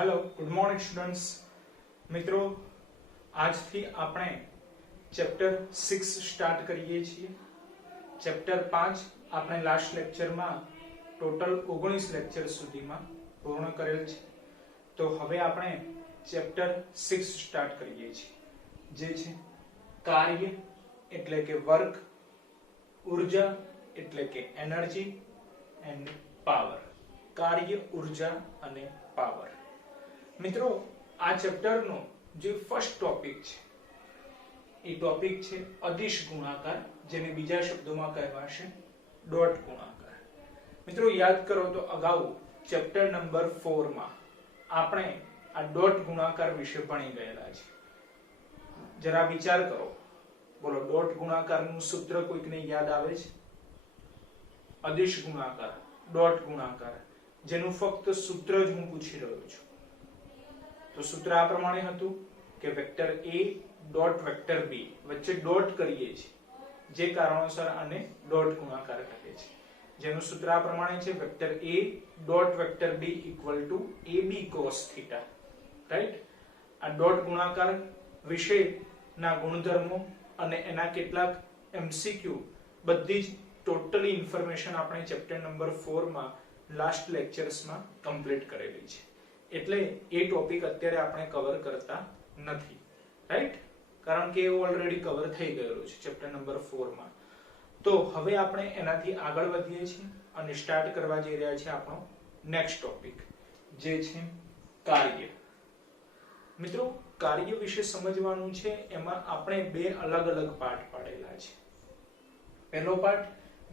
Hello good morning students. मित्रों આજથી આપણે ચેપ્ટર 6 સ્ટાર્ટ કરીએ છીએ। ચેપ્ટર 5 આપણે લાસ્ટ લેક્ચરમાં ટોટલ 19 લેક્ચર સુધીમાં પૂર્ણ કરેલ છે। તો હવે આપણે ચેપ્ટર 6 સ્ટાર્ટ કરીએ છીએ જે છે કાર્ય એટલે કે વર્ક, ઉર્જા એટલે કે એનર્જી એન્ડ પાવર। કાર્ય, ઉર્જા અને પાવર। મિત્રો આ ચેપ્ટર નો જે ફર્સ્ટ ટોપિક છે એ ટોપિક છે અદિશ ગુણાકાર, જેને બીજા શબ્દોમાં કહેવાશે ડોટ ગુણાકાર। મિત્રો યાદ કરો તો અગાઉ ચેપ્ટર નંબર 4 માં આપણે આ ડોટ ગુણાકાર વિશે ભણી ગયેલા છે। જરા વિચાર કરો, બોલો ડોટ ગુણાકારનું સૂત્ર કોઈકને યાદ આવે છે? અદિશ ગુણાકાર, ડોટ ગુણાકાર, જેનું ફક્ત સૂત્ર જ હું પૂછી રહ્યો છું। તો સૂત્ર આ પ્રમાણે હતું કે vector a dot vector b વચ્ચે ડોટ કરીએ છીએ, જે કારણોસર આને ડોટ ગુણાકાર કહે છે। જેનું સૂત્ર આ પ્રમાણે છે vector a dot vector b equal to ab cos θ, right. આ ડોટ ગુણાકાર વિશેના ગુણધર્મો અને એના કેટલાક MCQ બધી જ ટોટલી ઇન્ફોર્મેશન આપણે ચેપ્ટર નંબર 4 માં લાસ્ટ લેક્ચર્સમાં કમ્પ્લીટ કરેલી છે, એટલે એ ટોપિક અત્યારે આપણે કવર કરતા નથી, રાઈટ, કારણ કે એ ઓલરેડી કવર થઈ ગયેલું છે ચેપ્ટર નંબર 4 માં। તો હવે આપણે એનાથી આગળ વધીએ છીએ અને સ્ટાર્ટ કરવા જઈ રહ્યા છીએ આપણો નેક્સ્ટ ટોપિક જે છે કાર્ય। મિત્રો કાર્ય વિશે સમજવાનું છે, એમાં આપણે બે અલગ અલગ પાર્ટ પાડેલા છે। પહેલો પાર્ટ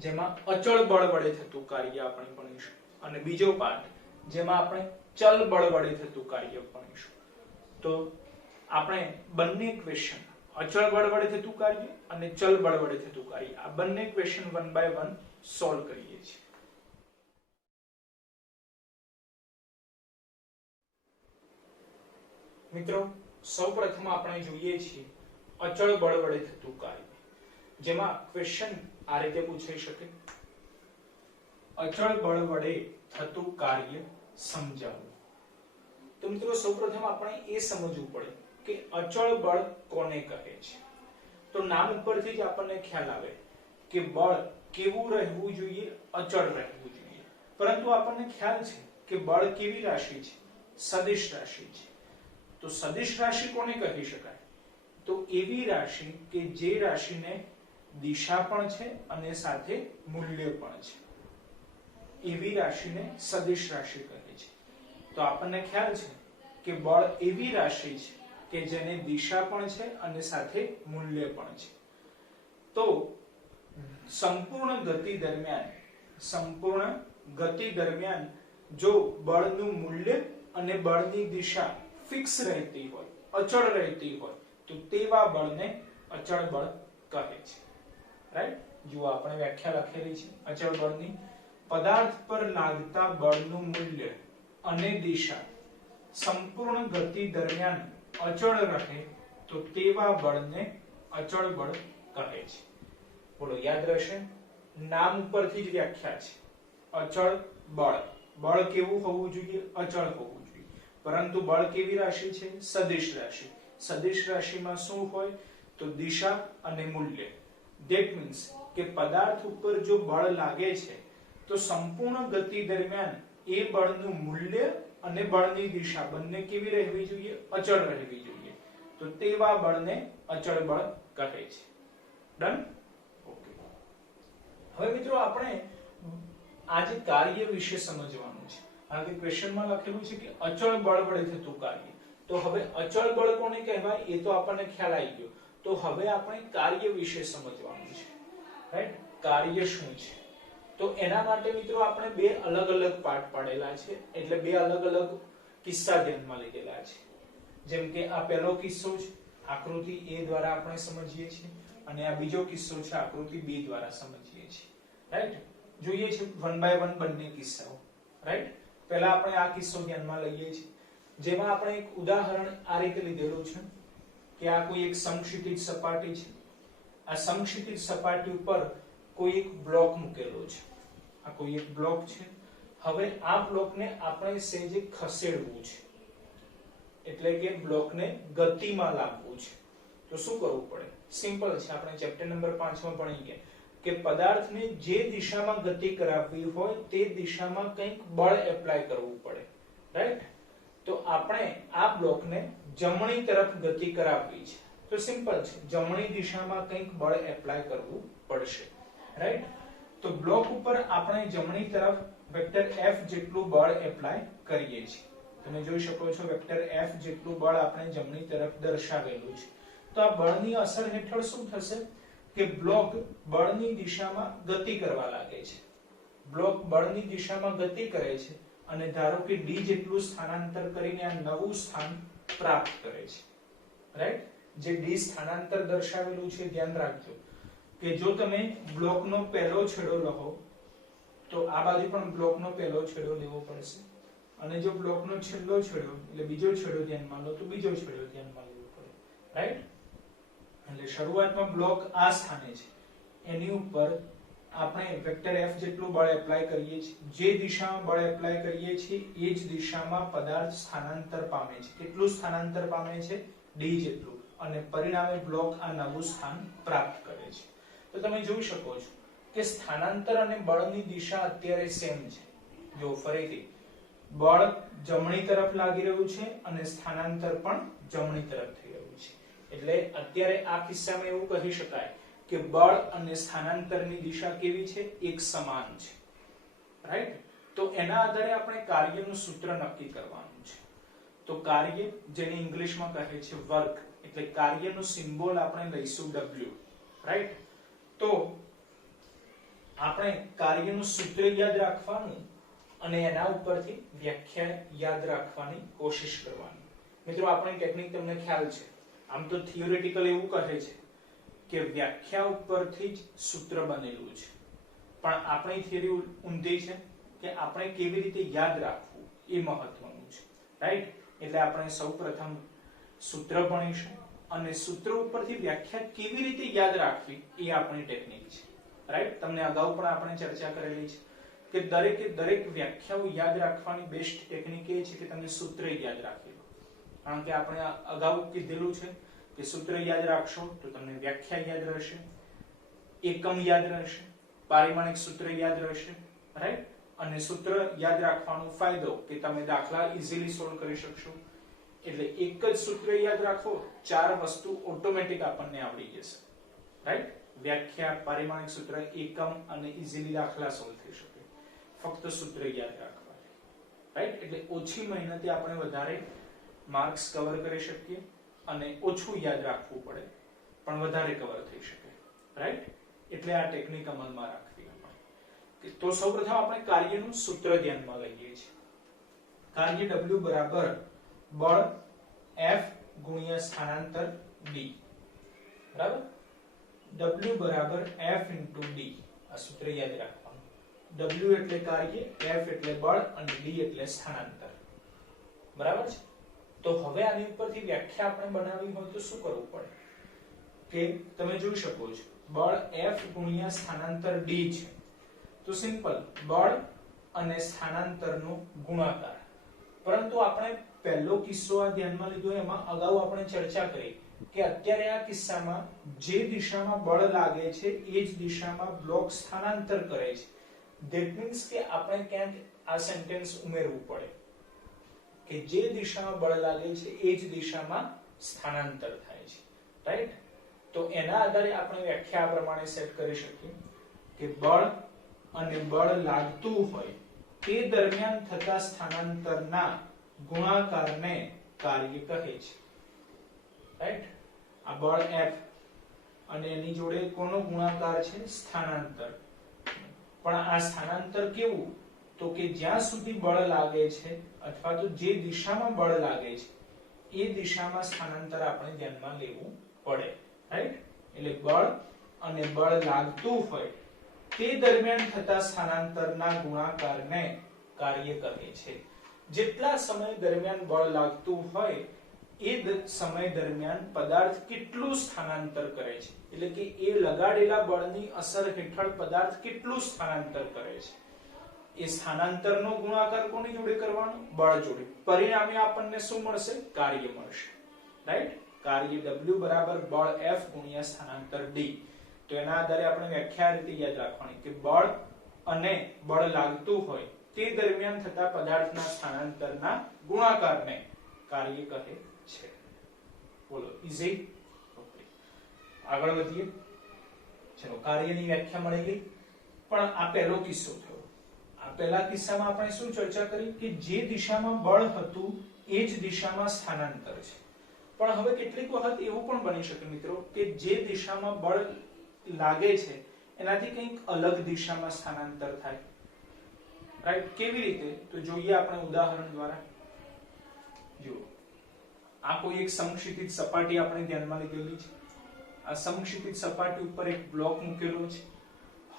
જેમાં અચળ બળ વડે થતું કાર્ય આપણે ભણીશું, અને બીજો પાર્ટ જેમાં આપણે ચલ બળ વડે થતું કાર્ય ભણીશું। તો આપણે બંને ક્વેશ્ચન, અચળ બળ વડે થતું કાર્ય અને ચલ બળ વડે થતું કાર્ય, આ બંને question one by one solve કરીએ છીએ। મિત્રો સૌપ્રથમ આપણે જોઈએ છીએ અચળ બળ વડે થતું કાર્ય, જેમાં ક્વેશ્ચન આ રીતે પૂછાઈ શકે, અચળ બળ વડે થતું કાર્ય સમજાવો। તો મિત્રો સૌપ્રથમ આપણે એ સમજવું પડે કે અચળ બળ કોને કહે છે। તો નામ ઉપરથી જ આપણને ખ્યાલ આવે કે બળ કેવું રહેવું જોઈએ, અચળ રહેવું જોઈએ, પરંતુ આપણને ખ્યાલ છે કે બળ કેવી રાશિ છે? સદિશ રાશિ છે। તો સદિશ રાશિ કોને કહી શકાય? તો એવી રાશિ કે જે રાશિને દિશા પણ છે અને સાથે મૂલ્ય પણ છે, એવી રાશિને સદિશ રાશિ કહે છે। તો આપણને ખ્યાલ છે કે બળ એવી રાશિ છે કે જેને દિશા પણ છે અને સાથે મૂલ્ય પણ છે। તો સંપૂર્ણ ગતિ દરમિયાન જો બળનું મૂલ્ય અને બળની દિશા ફિક્સ રહેતી હોય, અચળ રહેતી હોય, તો તેવા બળને અચળ બળ કહે છે, રાઈટ। જો આપણે વ્યાખ્યા લખેલી છે અચળ બળની, પદાર્થ પર લાગતા બળનું મૂલ્ય અને દિશા સંપૂર્ણ ગતિ દરમિયાન અચળ રહે તો તેવા બળને અચળ બળ કહે છે। બોલો યાદ રહેશે, નામ ઉપરથી જ વ્યાખ્યા છે અચળ બળ। બળ કેવું હોવું જોઈએ? અચળ હોવું જોઈએ, પરંતુ બળ કેવી રાશિ છે? સદિશ રાશિ। સદિશ રાશિમાં શું હોય? તો દિશા અને મૂલ્ય। ધેટ મીન્સ કે પદાર્થ ઉપર જો બળ લાગે છે તો સંપૂર્ણ ગતિ દરમિયાન એ બળનું મૂલ્ય અને બળની દિશા બંને કેવી રહેવી જોઈએ? અચળ રહેવી જોઈએ, તો તેવા બળને અચળ બળ કહે છે। ડન? ઓકે। હવે મિત્રો આપણે આજે કાર્ય વિશે સમજવાનું છે, કારણ કે ક્વેશ્ચનમાં લખેલું છે કે અચળ બળ વડે થતું કાર્ય। તો હવે અચળ બળ કોને કહેવાય એ તો આપણને ખ્યાલ આવી ગયો, તો હવે આપણે કાર્ય વિશે સમજવાનું છે, રાઈટ। કાર્ય શું છે? તો એના માટે મિત્રો આપણે બે અલગ અલગ પાર્ટ પાડેલા છે, એટલે બે અલગ અલગ કિસ્સા ધ્યાનમાં લીધેલા છે। જેમ કે આ પહેલો કિસ્સો છે, આકૃતિ A દ્વારા આપણે સમજીએ છીએ, અને આ બીજો કિસ્સો છે, આકૃતિ B દ્વારા સમજીએ છીએ, રાઈટ। જોઈએ છે વન બાય વન બંને કિસ્સાઓ, રાઈટ। પહેલા આપણે આ કિસ્સો ધ્યાનમાં લઈએ છીએ, જેમાં આપણે એક ઉદાહરણ આ રીતે લીધેલું છે કે આ કોઈ એક સમક્ષિતિજ સપાટી છે, આ સમક્ષિતિજ સપાટી ઉપર કોઈ એક બ્લોક મૂકેલો છે, આ કોઈ એક બ્લોક છે। હવે આ બ્લોકને આપણે સહેજ ખસેડવું છે, એટલે કે બ્લોકને ગતિમાં લાવવું છે તો શું કરવું પડે? સિમ્પલ છે, આપણે ચેપ્ટર નંબર 5 માં ભણી ગયા કે પદાર્થને જે દિશામાં ગતિ કરાવવી હોય તે દિશામાં કંઈક બળ એપ્લાય કરવું પડે, રાઈટ? તો આપણે આ બ્લોકને જમણી તરફ ગતિ કરાવવી છે તો સિમ્પલ છે, જમણી દિશામાં કંઈક બળ એપ્લાય કરવું પડશે, રાઈટ? તો બ્લોક ઉપર આપણે જમણી તરફ વેક્ટર F જેટલું બળ એપ્લાય કરીએ છીએ. તમે જોઈ શકો છો વેક્ટર F જેટલું બળ આપણે જમણી તરફ દર્શાવેલું છે. તો આ બળની અસર હેઠળ શું થશે કે બ્લોક બળની દિશામાં ગતિ કરવા લાગે છે. બ્લોક બળની દિશામાં ગતિ કરે છે અને ધારો કે d જેટલું સ્થાનાંતર કરીને આ નવું સ્થાન પ્રાપ્ત કરે છે, રાઈટ? જે d સ્થાનાંતર દર્શાવેલું છે ધ્યાન રાખજો કે જો તમે બ્લોકનો પહેલો છેડો લો તો આ બાજુ પણ બ્લોકનો પહેલો છેડો લેવો પડશે અને જો બ્લોકનો છેલ્લો છેડો એટલે બીજો છેડો ધ્યાનમાં લો તો બીજો છેડો ધ્યાનમાં લેવો પડે, રાઈટ? એટલે શરૂઆતમાં બ્લોક આ સ્થાને છે, એની ઉપર આપણે વેક્ટર F જેટલું બળ એપ્લાય કરીએ છીએ. જે દિશામાં બળ એપ્લાય કરીએ છીએ એ જ દિશામાં પદાર્થ સ્થાનાંતર પામે છે. કેટલું સ્થાનાંતર પામે છે? d જેટલું, અને પરિણામે બ્લોક આ નવું સ્થાન પ્રાપ્ત કરે છે. તો તમે જોઈ શકો છો કે સ્થાનાંતર અને બળની દિશા અત્યારે સેમ છે. જો ફરીથી બળ જમણી તરફ લાગી રહ્યું છે અને સ્થાનાંતર પણ જમણી તરફ થઈ રહ્યું છે. એટલે અત્યારે આ કિસ્સામાં એવું કહી શકાય કે બળ અને સ્થાનાંતરની દિશા કેવી છે? એક સમાન છે, રાઈટ? તો એના આધારે આપણે કાર્યનું સૂત્ર નક્કી કરવાનું છે. તો કાર્ય, જેને ઇંગ્લિશમાં કહે છે વર્ક, એટલે કાર્યનું સિમ્બોલ આપણે લઈશું W, રાઈટ? તો આપણે કાર્યનું સૂત્ર યાદ રાખવાનું અને એના ઉપરથી વ્યાખ્યા યાદ રાખવાની કોશિશ કરવાની. મિત્રો આપણી ટેકનિક તમને ખ્યાલ છે, આમ તો થિયોરેટિકલ એવું કહે છે કે વ્યાખ્યા ઉપરથી જ સૂત્ર બનેલું છે, પણ આપણી થિયરી ઊંધી છે કે આપણે કેવી રીતે યાદ રાખવું એ મહત્વનું છે, રાઈટ? એટલે આપણે સૌપ્રથમ સૂત્ર ભણીશું અને સૂત્ર ઉપરથી વ્યાખ્યા કેવી રીતે યાદ રાખવી એ આપણી ટેકનિક છે, રાઈટ? તમને અગાઉ પણ આપણે ચર્ચા કરેલી છે કે દરેકે દરેક વ્યાખ્યાઓ યાદ રાખવાની બેસ્ટ ટેકનિક એ છે કે તમે સૂત્ર યાદ રાખી લો. કારણ કે આપણે અગાઉ કીધેલું છે કે સૂત્ર યાદ રાખશો તો તમને વ્યાખ્યા યાદ રહેશે, એકમ યાદ રહેશે, પારિમાણિક સૂત્ર યાદ રહેશે, રાઈટ? અને સૂત્ર યાદ રાખવાનો ફાયદો કે તમે દાખલા ઈઝીલી સોલ્વ કરી શકશો. એટલે એક જ સૂત્ર યાદ રાખો, 4 વસ્તુ ઓટોમેટિક આપણને આવડી જશે, રાઈટ? વ્યાખ્યા, પારિમાણિક સૂત્ર, એકમ અને ઈઝીલી દાખલા સોલ્વ થઈ શકે ફક્ત સૂત્ર યાદ રાખવા, રાઈટ? એટલે ઓછી મહેનતે આપણે વધારે માર્ક્સ કવર કરી શકીએ અને ઓછું યાદ રાખવું પડે પણ વધારે કવર થઈ શકે, રાઈટ? એટલે આ ટેકનિક અમલમાં રાખવી આપણે. તો સૌપ્રથમ આપણે કાર્યનું સૂત્ર ધ્યાનમાં લઈએ છીએ. કાર્ય W બરાબર બળ F ગુણ્યા સ્થાનાંતર d, બરાબર? W બરાબર F * d. આ સૂત્ર યાદ રાખવાનું. W એટલે કાર્ય, F એટલે બળ અને d એટલે સ્થાનાંતર, બરાબર છે? તો હવે આની ઉપરથી વ્યાખ્યા આપણે બનાવવી હોય તો શું કરવું પડે કે તમે જોઈ શકો છો બળ F ગુણ્યા સ્થાનાંતર d છે. તો સિમ્પલ, બળ અને સ્થાનાંતરનો ગુણાકાર. પરંતુ આપણે પહેલો કિસ્સો આ ધ્યાનમાં લીધો, એમાં અગાઉ આપણે ચર્ચા કરી કે અત્યારે આ કિસ્સામાં જે દિશામાં બળ લાગે છે એ જ દિશામાં બ્લોક સ્થાનાંતર કરે છે. ધેટ મીન્સ કે આપણે ક્યાંક આ સેન્ટેન્સ ઉમેરવું પડે કે જે દિશામાં બળ લાગે છે એ જ દિશામાં સ્થાનાંતર થાય છે, રાઈટ? તો એના આધારે આપણે વ્યાખ્યા પ્રમાણે સેટ કરી શકીએ કે બળ અને બળ લાગતું હોય તે દરમિયાન થતા સ્થાનાંતરના ગુણાકારને કાર્ય કહે છે, રાઈટ? આ બળ F અને એની જોડે કોનો ગુણાકાર છે? સ્થાનાંતર. પણ આ સ્થાનાંતર કેવું? તો કે જ્યાં સુધી બળ લાગે છે અથવા તો જે દિશામાં બળ લાગે છે એ દિશામાં સ્થાનાંતર આપણે ધ્યાનમાં લેવું પડે, રાઈટ? એટલે બળ અને બળ લાગતું હોય તે દરમિયાન થતા સ્થાનાંતરના ગુણાકારને કાર્ય કહે છે. જેટલા સમય દરમિયાન બળ લાગતું હોય એ સમય દરમિયાન પદાર્થ કેટલું સ્થાનાંતર કરે છે, એટલે કે એ લગાડેલા બળની અસર હેઠળ પદાર્થ કેટલું સ્થાનાંતર કરે છે એ સ્થાનાંતરનો ગુણાકાર કોની જોડે કરવાનો? બળ જોડે. પરિણામે આપણને શું મળશે? કાર્ય મળશે. રાઈટ? કાર્ય W બરાબર બળ F ગુણ્યા સ્થાનાંતર D. તો એના આધારે આપણે વ્યાખ્યા રીતે યાદ રાખવાની કે બળ અને બળ લાગતું હોય તે દરમિયાન થતા પદાર્થના સ્થાનાંતરના ગુણાકારને કાર્ય કહે છે. બોલો ઈઝી? આગળ વધીએ. ચલો કાર્યની વ્યાખ્યા મળી ગઈ. પણ આ પહેલો કિસ્સો થયો. આ પહેલા કિસ્સામાં આપણે શું ચર્ચા કરી કે જે દિશામાં બળ હતું એ જ દિશામાં સ્થાનાંતર છે. પણ હવે કેટલીક વખત એવું પણ બની શકે મિત્રો કે જે દિશામાં બળ લાગે છે એનાથી કંઈક અલગ દિશામાં સ્થાનાંતર થાય. રાઈટ? કેવી રીતે? તો જોઈએ આપણે ઉદાહરણ દ્વારા. જુઓ, આ કોઈ એક સમક્ષિતિજ સપાટી આપણે ધ્યાનમાં લીધેલી છે. આ સમક્ષિતિજ સપાટી ઉપર એક બ્લોક મૂકેલો છે.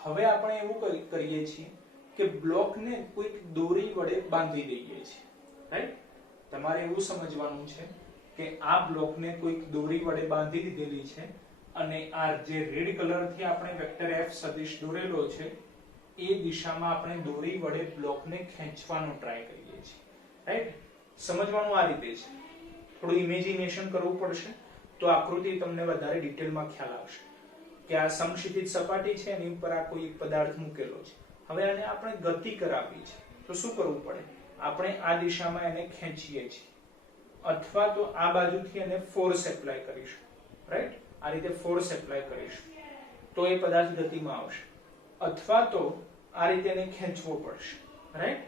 હવે આપણે એવું કરીએ છીએ કે બ્લોકને કોઈક દોરી વડે બાંધી દઈએ છીએ. રાઈટ? તમારે એવું સમજવાનું છે કે આ બ્લોકને કોઈક દોરી વડે બાંધી દીધેલી છે અને આ જે રેડ કલરથી આપણે વેક્ટર F સદિશ દોરેલો છે એ દિશામાં આપણે દોરી વડે બ્લોકને ખેંચવાનો ટ્રાય કરીએ છીએ. રાઈટ? સમજવાનું આ રીતે છે. થોડું ઇમેજિનેશન કરવું પડશે તો આકૃતિ તમને વધારે ડિટેલમાં ખ્યાલ આવશે કે આ સમક્ષિતિજ સપાટી છે એની ઉપર આ કોઈ એક પદાર્થ મૂકેલો છે. હવે આને આપણે ગતિ કરાવવી છે તો શું કરવું પડે? આપણે આ દિશામાં એને ખેંચીએ છીએ અથવા તો આ બાજુથી એને ફોર્સ એપ્લાય કરીશું. રાઈટ? આ રીતે ફોર્સ એપ્લાય કરીશું તો એ પદાર્થ ગતિમાં આવશે અથવા તો આ રીતે એને ખેંચવો પડશે. રાઈટ?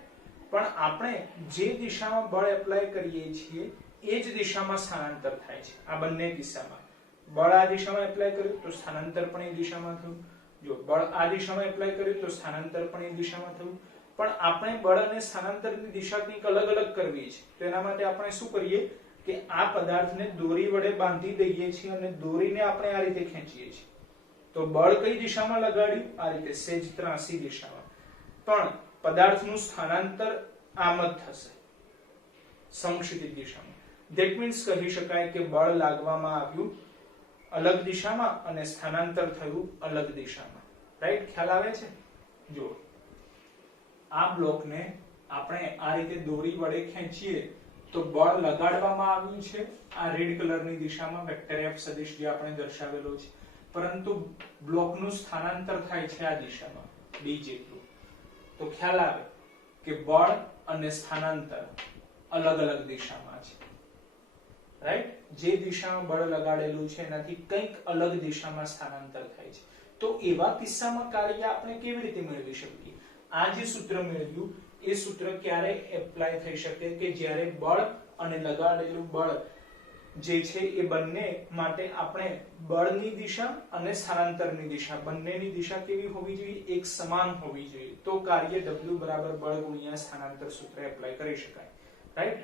પણ આપણે જે દિશામાં બળ એપ્લાય કરીએ છીએ એ જ દિશામાં સ્થાનાંતર થાય છે. આ બંને કિસ્સામાં બળ આ દિશામાં એપ્લાય કર્યું તો સ્થાનાંતર પણ એ દિશામાં થયું. જો બળ આ દિશામાં એપ્લાય કર્યું તો સ્થાનાંતર પણ એ દિશામાં થયું. પણ આપણે બળ અને સ્થાનાંતરની દિશા કંઈક અલગ અલગ કરવી છે તો એના માટે આપણે શું કરીએ કે આ પદાર્થને દોરી વડે બાંધી દઈએ છીએ અને દોરીને આપણે આ રીતે ખેંચીએ છીએ. તો બળ કઈ દિશામાં લગાડ્યું? આ રીતે સેજ ત્રાસી દિશામાં. પણ પદાર્થનું સ્થાનાંતર આમ જ થશે, સમક્ષિતિજ દિશામાં. ધેટ મીન્સ કહી શકાય કે બળ લાગવામાં આવ્યું અલગ દિશામાં અને સ્થાનાંતર થયું અલગ દિશામાં. રાઈટ? ખ્યાલ આવે છે? જો આ બ્લોકને આપણે આ રીતે દોરી વડે ખેંચીએ તો બળ લગાડવામાં આવ્યું છે આ રેડ કલરની દિશામાં વેક્ટર F સદિશ જે આપણે દર્શાવેલો છે, પરંતુ બ્લોકનું સ્થાનાંતર થાય છે આ દિશામાં D જેટલું. તો ખ્યાલ આવે કે બળ અને સ્થાનાંતર અલગ અલગ દિશામાં છે. રાઈટ? જે દિશામાં બળ લગાડેલું છે એનાથી કંઈક અલગ દિશામાં સ્થાનાંતર થાય છે. તો એવા કિસ્સામાં કાર્ય આપણે કેવી રીતે મેળવી શકીએ? આ જે સૂત્ર મેળવ્યું એ સૂત્ર ક્યારે એપ્લાય થઈ શકે કે જ્યારે બળ અને લગાડેલું બળ જે છે એ બંને માટે આપણે બળની દિશા અને સ્થાનાંતરની દિશા બંનેની દિશા કેવી હોવી જોઈએ? એક સમાન હોવી જોઈએ. તો કાર્ય W બરાબર બળ ગુણ્યા સ્થાનાંતર સૂત્ર એપ્લાય કરી શકાય. રાઈટ?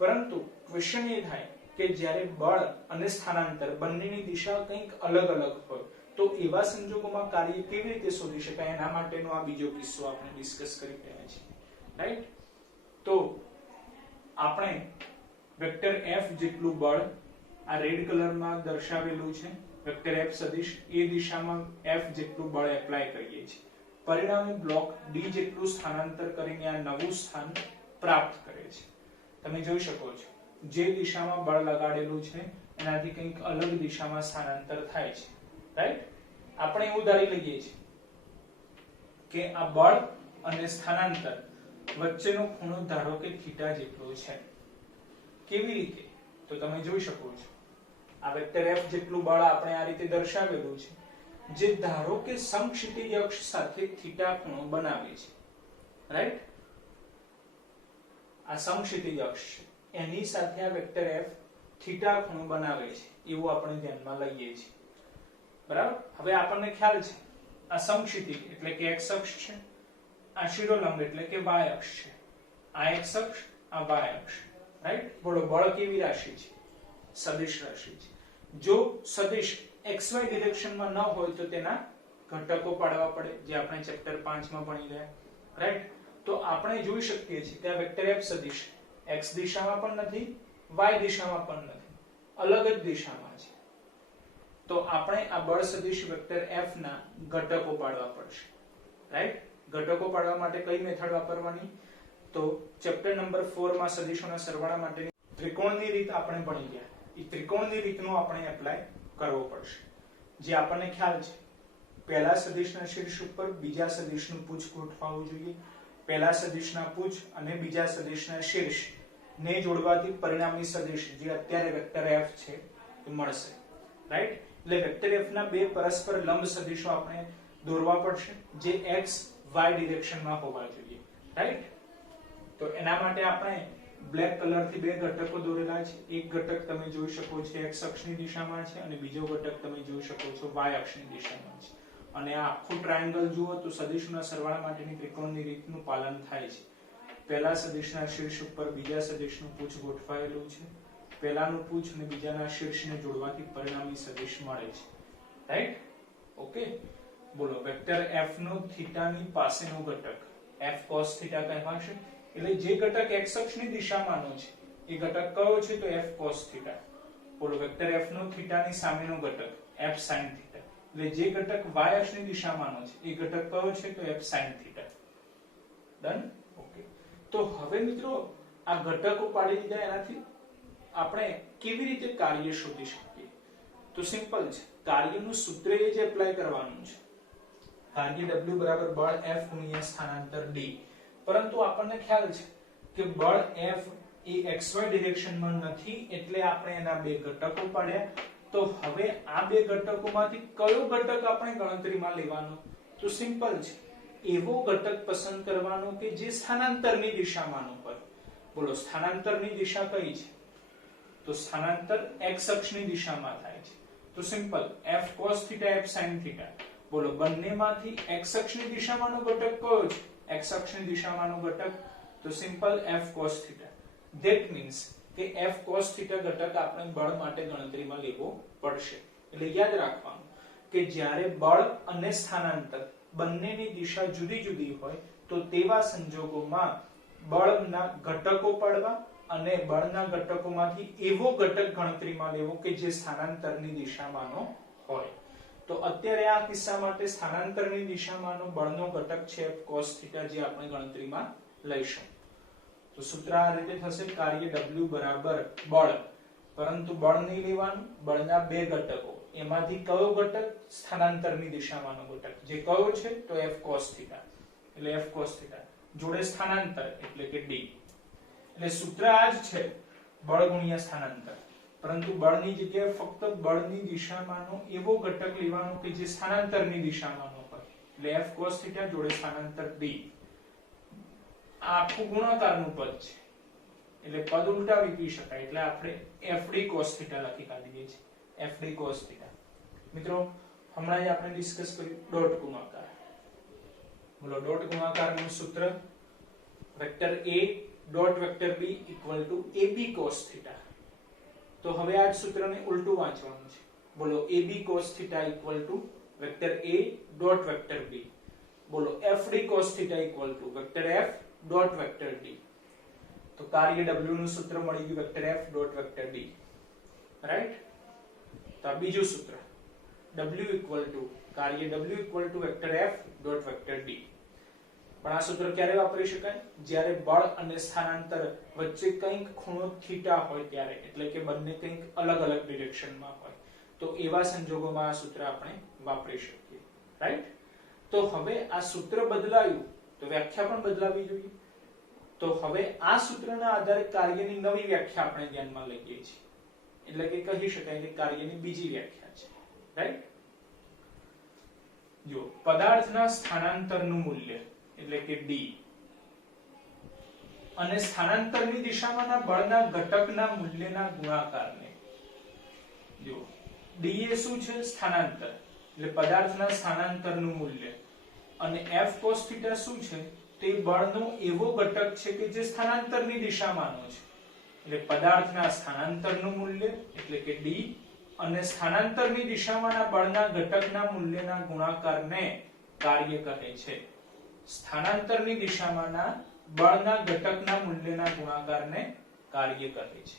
પરંતુ ક્વેશ્ચન એ થાય કે જ્યારે બળ અને સ્થાનાંતર બંનેની દિશા કંઈક અલગ અલગ હોય તો એવા સંજોગોમાં કાર્ય કેવી રીતે શોધી શકાય? એના માટેનો આ બીજો કિસ્સો આપણે ડિસ્કસ કરી રહ્યા છીએ. રાઈટ? તો આપણે વેક્ટર F જેટલું બળ આ રેડ કલરમાં દર્શાવેલું છે વેક્ટર F સદિશ એ દિશામાં F જેટલું બળ એપ્લાય કરીએ છીએ. પરિણામે બ્લોક D જેટલું સ્થાનાંતર કરીને આ નવું સ્થાન પ્રાપ્ત કરે છે. તમે જોઈ શકો છો જે દિશામાં બળ લગાડેલું છે એનાથી કંઈક અલગ દિશામાં સ્થાનાંતર થાય છે. રાઈટ? આપણે એવું ધારી લઈએ છીએ કે આ બળ અને સ્થાનાંતર વચ્ચેનો ખૂણો ધારો કે થીટા જેટલો છે. કેવી રીતે? તો તમે જોઈ શકો છો આ વેક્ટર F જેટલું બળ આપણે આ રીતે દર્શાવેલું છે જે ધારો કે સમક્ષિતિજ અક્ષ સાથે થીટા ખૂણો બનાવે છે. રાઈટ? આ સમક્ષિતિજ અક્ષ છે એની સાથે આ વેક્ટર F થીટા ખૂણો બનાવે છે એવું આપણે ધ્યાનમાં લઈએ છીએ. બરાબર? હવે આપણને ખ્યાલ છે આ સમક્ષિતિજ એટલે કે x અક્ષ છે, આ શિરોલંબ એટલે કે y અક્ષ છે, આ x અક્ષ, આ y અક્ષ. રાઈટ? બોલો બળ કેવી રાશિ છે? સદિશ રાશિ છે. જો સદિશ xy ડિરેક્શનમાં ન હોય તો તેના ઘટકો પાડવા પડે જે આપણે ચેપ્ટર 5 માં ભણી ગયા. રાઈટ? તો આપણે જોઈ શકીએ છીએ કે આ વેક્ટર F સદિશ x દિશામાં પણ નથી, y દિશામાં પણ નથી, અલગ જ દિશામાં છે. તો આપણે આ બળ સદિશ વેક્ટર F ના ઘટકો પાડવા પડશે. રાઈટ? ઘટકો પાડવા માટે કઈ મેથડ વાપરવાની? તો ચેપ્ટર નંબર 4 માં સદિશોના સરવાળા માટેની ત્રિકોણની રીત આપણે ભણી ગયા. એ ત્રિકોણની રીતનો આપણે એપ્લાય કરવો પડશે. જે આપણને ખ્યાલ છે, પહેલા સદિશના શીર્ષ ઉપર બીજા સદિશનું પૂછ ગોઠવવું જોઈએ. પહેલા સદિશના પૂછ અને બીજા સદિશના શીર્ષ ને જોડવાથી પરિણામી સદિશ જે અત્યારે વેક્ટર f છે એ મળશે. રાઈટ? એટલે વેક્ટર f ના બે પરસ્પર લંબ સદિશો આપણે દોરવા પડશે જે x y ડિરેક્શનમાં હોવા જોઈએ. રાઈટ? તો એના માટે આપણે બ્લેક કલર થી બે ઘટકો દોરેલા છે. એક ઘટક તમે જોઈ શકો છો x અક્ષની દિશામાં છે અને બીજો ઘટક તમે જોઈ શકો છો y અક્ષની દિશામાં છે. અને આ આખું ટ્રાયેંગલ જુઓ તો સદિશોના સરવાળા માટેની ત્રિકોણની રીતનું પાલન થાય છે. પહેલા સદિશના શીર્ષ ઉપર બીજા સદિશનું પૂછ ગોઠવાયેલું છે. પહેલાનું પૂછ અને બીજાના શીર્ષને જોડવાથી પરિણામી સદિશ મળે છે. રાઈટ? ઓકે, બોલો વેક્ટર f નો થીટાની પાસેનો ઘટક f cos થીટા કહેવાશે. એટલે જે ઘટક x અક્ષની દિશામાંનો છે એ ઘટક કયો છે? તો f cos થીટા. બોલો વેક્ટર f નો થીટાની સામેનો ઘટક f sin થીટા. એટલે જે ઘટક y અક્ષની દિશામાંનો છે એ ઘટક કયો છે? તો f sin theta. Done? Okay. તો હવે મિત્રો આ ઘટકો પાડી દીધા, એનાથી આપણે કેવી રીતે કાર્ય શોધી શકીએ? તો સિમ્પલ છે. કાર્યનું સૂત્ર એ જ એપ્લાય કરવાનું છે. કાર્ય W બરાબર બળ F ગુણ્યા સ્થાનાંતર D. પરંતુ આપણને ખ્યાલ છે કે બળ F એ xy ડિરેક્શનમાં નથી, એટલે આપણે એના બે ઘટકો પાડ્યા. તો હવે આ બે ઘટકોમાંથી કયો ઘટક આપણે ગણતરીમાં લેવાનો? તો સિમ્પલ છે, એવો ઘટક પસંદ કરવાનો કે જે સ્થાનાંતરની દિશામાં હોય. બોલો સ્થાનાંતરની દિશા કઈ છે? તો સ્થાનાંતર x અક્ષની દિશામાં થાય છે. તો simple f cos theta f sin theta. બોલો બંનેમાંથી x અક્ષની દિશામાંનો ઘટક કયો છે? x અક્ષની દિશામાંનો ઘટક તો simple f cos theta. That means કે f cos થીટા ઘટક આપણે બળ માટે ગણતરીમાં લેવો પડશે. એટલે યાદ રાખવાનું કે જ્યારે બળ અને સ્થાનાંતર બંનેની દિશા જુદી જુદી હોય તો તેવા સંજોગોમાં બળના ઘટકો પાડવા અને બળના ઘટકોમાંથી એવો ઘટક ગણતરીમાં લેવો કે જે સ્થાનાંતરની દિશામાંનો હોય. તો અત્યારે આ કિસ્સા માટે સ્થાનાંતરની દિશામાંનો બળનો ઘટક છે f cos થીટા, જે આપણે ગણતરીમાં લઈશું. તો સૂત્ર આ રીતે થશે, કાર્ય W બરાબર બળ, પરંતુ બળ નહીં લેવાનું, બળના બે ઘટકો, એમાંથી કયો ઘટક? સ્થાનાંતરની દિશામાંનો ઘટક, જે કયો છે? તો f cos થીટા. એટલે f cos થીટા જોડે સ્થાનાંતર એટલે કે D. એટલે સૂત્ર આ જ છે, બળ ગુણ્યા સ્થાનાંતર. પરંતુ બળની જગ્યાએ ફક્ત બળની દિશામાંનો એવો ઘટક લેવાનો કે જે સ્થાનાંતરની દિશામાંનો હોય. એટલે f cos થીટા જોડે સ્થાનાંતર D. આ આખું ગુણાકારનું પદ છે, એટલે પદ ઉલટાવી કહી શકાય. એટલે આપણે fd cos થીટા લખી કાઢીએ છીએ, fd cos થીટા. મિત્રો હમણાં જ આપણે ડિસ્કસ કર્યું ડોટ ગુણાકાર. બોલો ડોટ ગુણાકારનું સૂત્ર vector a dot vector b equal to ab cos theta. તો હવે આ સૂત્રને ઉલટું વાંચવાનું છે. બોલો ab cos theta equal to vector a dot vector b. બોલો fd cos theta equal to vector f dot vector d. તો કાર્ય w નું સૂત્ર મળી ગયું vector f dot vector d. Right? તો આ બીજું સૂત્ર w ઇક્વલ ટુ કાર્ય w equal to vector f dot vector d. પણ આ સૂત્ર ક્યારે વાપરી શકાય? જ્યારે બળ અને સ્થાનાંતર વચ્ચે કંઈક ખૂણો થીટા હોય ત્યારે, એટલે કે બંને કંઈક અલગ અલગ ડિરેક્શનમાં હોય. તો એવા સંજોગોમાં આ સૂત્ર આપણે વાપરી શકીએ. રાઈટ? તો હવે આ સૂત્ર બદલાયું તો વ્યાખ્યા પણ બદલાવી જોઈએ. તો હવે આ સૂત્રના આધારે કાર્યની નવી વ્યાખ્યા આપણે ધ્યાનમાં લઈએ છીએ. એટલે કે કહી શકાય કે કાર્યની બીજી વ્યાખ્યા છે. રાઈટ? જો પદાર્થના સ્થાનાંતરનું મૂલ્ય એટલે કે D અને સ્થાનાંતરની દિશામાંના બળના ઘટકના મૂલ્યના ગુણાકારને, જો D એ શું છે? સ્થાનાંતર, એટલે પદાર્થના સ્થાનાંતરનું મૂલ્ય, અને f cos થીટા શું છે? તે બળનો એવો ઘટક છે કે જે સ્થાનાંતરની દિશામાંનો છે. એટલે પદાર્થના સ્થાનાંતરનું મૂલ્ય એટલે કે D અને સ્થાનાંતરની દિશામાંના બળના ઘટકના મૂલ્યના ગુણાકારને કાર્ય કહે છે. સ્થાનાંતરની દિશામાંના બળના ઘટકના મૂલ્યના ગુણાકારને કાર્ય કહે છે.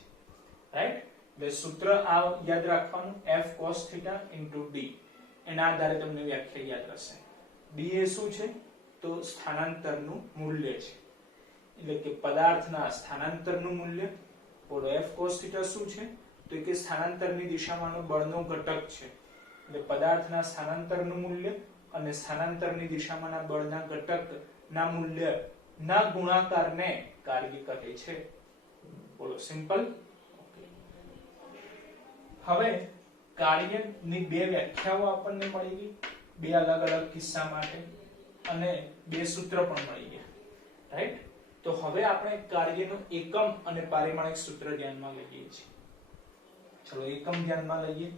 રાઈટ? એટલે સૂત્ર આ યાદ રાખવાનું, f cos θ * d. એના આધારે તમને વ્યાખ્યા યાદ રહેશે. d એ શું છે? તો સ્થાનાંતરનું મૂલ્ય છે, એટલે કે પદાર્થના સ્થાનાંતરનું મૂલ્ય. બોલો F cos θ શું છે? તો કે સ્થાનાંતરની દિશામાંનો બળનો ઘટક છે. એટલે પદાર્થના સ્થાનાંતરનું મૂલ્ય અને સ્થાનાંતરની દિશામાંના બળના ઘટકના મૂલ્યના ગુણાકારને કાર્ય કહે છે. બોલો સિમ્પલ. હવે કાર્યની બે વ્યાખ્યાઓ આપણને મળી ગઈ, બે અલગ અલગ કિસ્સા માટે, અને બે સૂત્ર પણ મળી ગયા, રાઈટ? તો હવે આપણે કાર્યનું એકમ અને પારિમાણિક સૂત્ર ધ્યાનમાં લઈએ છીએ. ચલો એકમ ધ્યાનમાં લઈએ,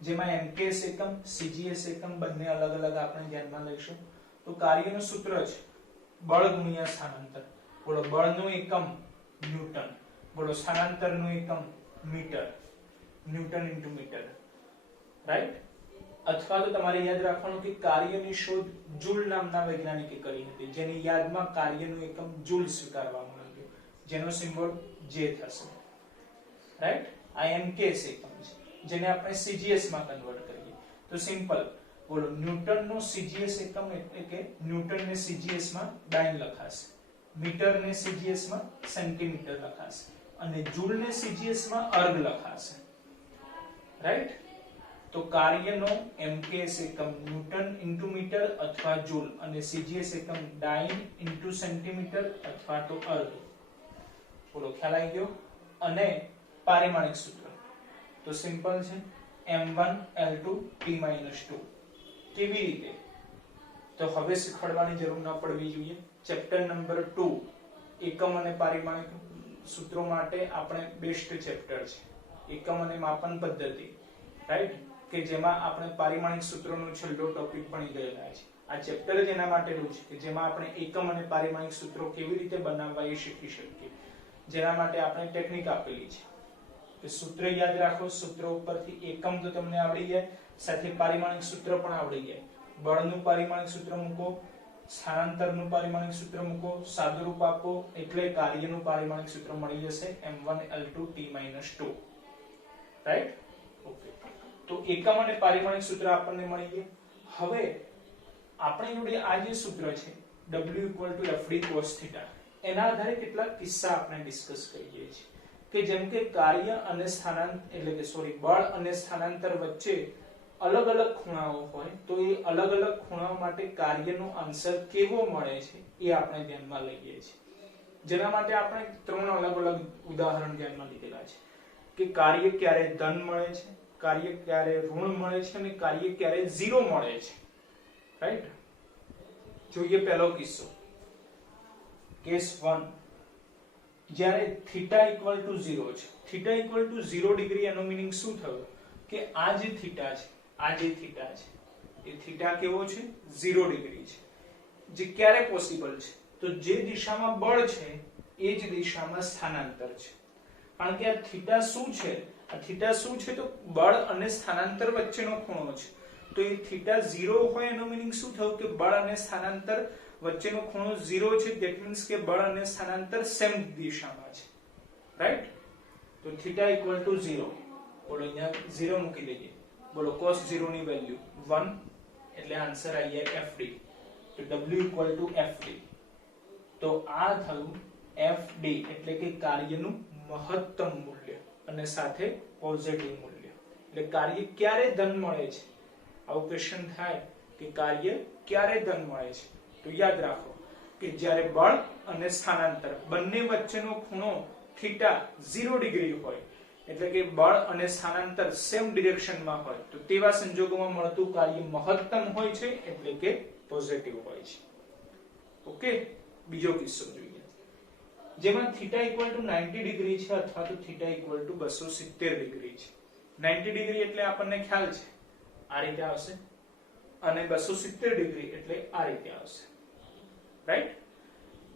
જેમાં MKS એકમ, CGS એકમ બંને અલગ અલગ આપણે ધ્યાનમાં લઈશું. તો કાર્યનું સૂત્ર છે બળ ગુણ્યા સ્થાનાંતર. બોલો બળનું એકમ ન્યૂટન, બોલો સ્થાનાંતરનું એકમ metre, newton into metre, right? અથવા તો તમારે યાદ રાખવાનું કે કાર્યની શોધ જૂલ નામના વૈજ્ઞાનિકે કરી હતી, જેની યાદમાં કાર્યનું એકમ જૂલ સ્વીકારવામાં આવ્યું, જેનો સિમ્બોલ J થશે, રાઈટ? આ MKS એકમ છે, જેને આપણે CGS માં કન્વર્ટ કરીએ તો સિમ્પલ. બોલો ન્યૂટનનો CGS એકમ એટલે કે ન્યૂટનને CGS માં ડાયન લખાશે, મીટરને CGS માં સેન્ટીમીટર લખાશે, અને જૂલને CGS માં અર્ગ લખાશે, રાઈટ? તો કાર્યનો MKS એકમ ન્યૂટન ઇન્ટુ મીટર અથવા જૂલ, અને CGS એકમ ડાયન ઇન્ટુ સેન્ટીમીટર અથવા તો અર્ગ. બોલો ખ્યાલ આવી ગયો? અને પારિમાણિક સૂત્ર તો સિમ્પલ છે m1 L2 T-2. કેવી રીતે? તો હવે શીખવાડવાની જરૂર ન પડવી જોઈએ. ચેપ્ટર નંબર 2 એકમ અને પારિમાણિક સૂત્રો માટે આપણે બેસ્ટ ચેપ્ટર છે, એકમ અને માપન પદ્ધતિ, રાઈટ? કે જેમાં આપણે પારિમાણિક સૂત્રોનો છેલ્લો ટોપિક પણ ગયેલા છે. આ ચેપ્ટર જ એના માટેનું છે કે જેમાં આપણે એકમ અને પારિમાણિક સૂત્રો કેવી રીતે બનાવવા એ શીખી શકીએ. જેના માટે આપણે ટેકનિક આપેલી છે કે સૂત્ર યાદ રાખો, સૂત્ર ઉપરથી એકમ તો તમને આવડી જાય, સાથે પારિમાણિક સૂત્ર પણ આવડી જાય. બળનું પારિમાણિક સૂત્ર મૂકો, સ્થાનાંતરનું પારિમાણિક સૂત્ર મૂકો, સાદુરૂપ આપો એટલે કાર્યનું પારિમાણિક સૂત્ર મળી જશે m1 L2 T-2, right? Okay. તો એકમ અને પારિમાણિક સૂત્ર આપણને મળી ગયા. હવે આપણી જોડે આ જે સૂત્ર છે W FD cos θ, એના આધારે કેટલાક કિસ્સા આપણે ડિસ્કસ કરીએ છીએ કે જેમ કે કાર્ય અને બળ અને સ્થાનાંતર વચ્ચે અલગ અલગ ખૂણાઓ હોય, તો એ અલગ અલગ ખૂણાઓ માટે કાર્યનો આન્સર કેવો મળે છે એ આપણે ધ્યાનમાં લઈએ છીએ. જેના માટે આપણે 3 અલગ અલગ ઉદાહરણ ધ્યાનમાં લીધેલા છે કે કાર્ય ક્યારે ધન મળે છે, કાર્ય ક્યારે ઋણ મળે છે, અને કાર્ય ક્યારે 0 મળે છે, રાઈટ? જોઈએ પહેલો કિસ્સો, કેસ 1. જ્યારે θ = 0 છે, θ = 0 ડિગ્રી, એનો મીનિંગ શું થયો કે આ જે થીટા છે, આ જે થીટા છે, એ થીટા કેવો છે? 0 ડિગ્રી છે. જે ક્યારે પોસિબલ છે? તો જે દિશામાં બળ છે એ જ દિશામાં સ્થાનાંતર છે. કારણ કે આ થીટા શું છે? આ થીટા શું છે? તો બળ અને સ્થાનાંતર વચ્ચેનો ખૂણો છે. તો એ થીટા 0 હોય એનો મીનિંગ શું થયું કે બળ અને સ્થાનાંતર વચ્ચેનો ખૂણો 0 છે. ધેટ મીન્સ કે બળ અને સ્થાનાંતર સેમ દિશામાં છે, રાઈટ? તો θ = 0. બોલો અહીંયા 0 મૂકી દઈએ. બોલો cos 0 ની વેલ્યુ 1, એટલે આન્સર આવી જાય FD. તો W = FD. તો આ થયું FD એટલે કે કાર્યનું મહત્તમ મૂલ્ય અને સાથે પોઝિટિવ મૂલ્ય. એટલે કાર્ય ક્યારે ધન મળે છે? આવો ક્વેશ્ચન થાય કે કાર્ય ક્યારે ધન મળે છે? તો યાદ રાખો કે જ્યારે બળ અને સ્થાનાંતર બંને વચ્ચેનો ખૂણો θ 0 ડિગ્રી હોય, એટલે કે બળ અને સ્થાનાંતર સેમ ડિરેક્શનમાં હોય, તો તેવા સંજોગોમાં મળતું કાર્ય મહત્તમ હોય છે, એટલે કે પોઝિટિવ હોય છે. ઓકે. બીજો કિસ્સો જોઈએ, જેમાં θ = 90 ડિગ્રી છે અથવા તો θ = 270 ડિગ્રી છે. 90 ડિગ્રી એટલે આપણને ખ્યાલ છે આ રીતે આવશે, અને 270 ડિગ્રી એટલે આ રીતે આવશે, રાઈટ?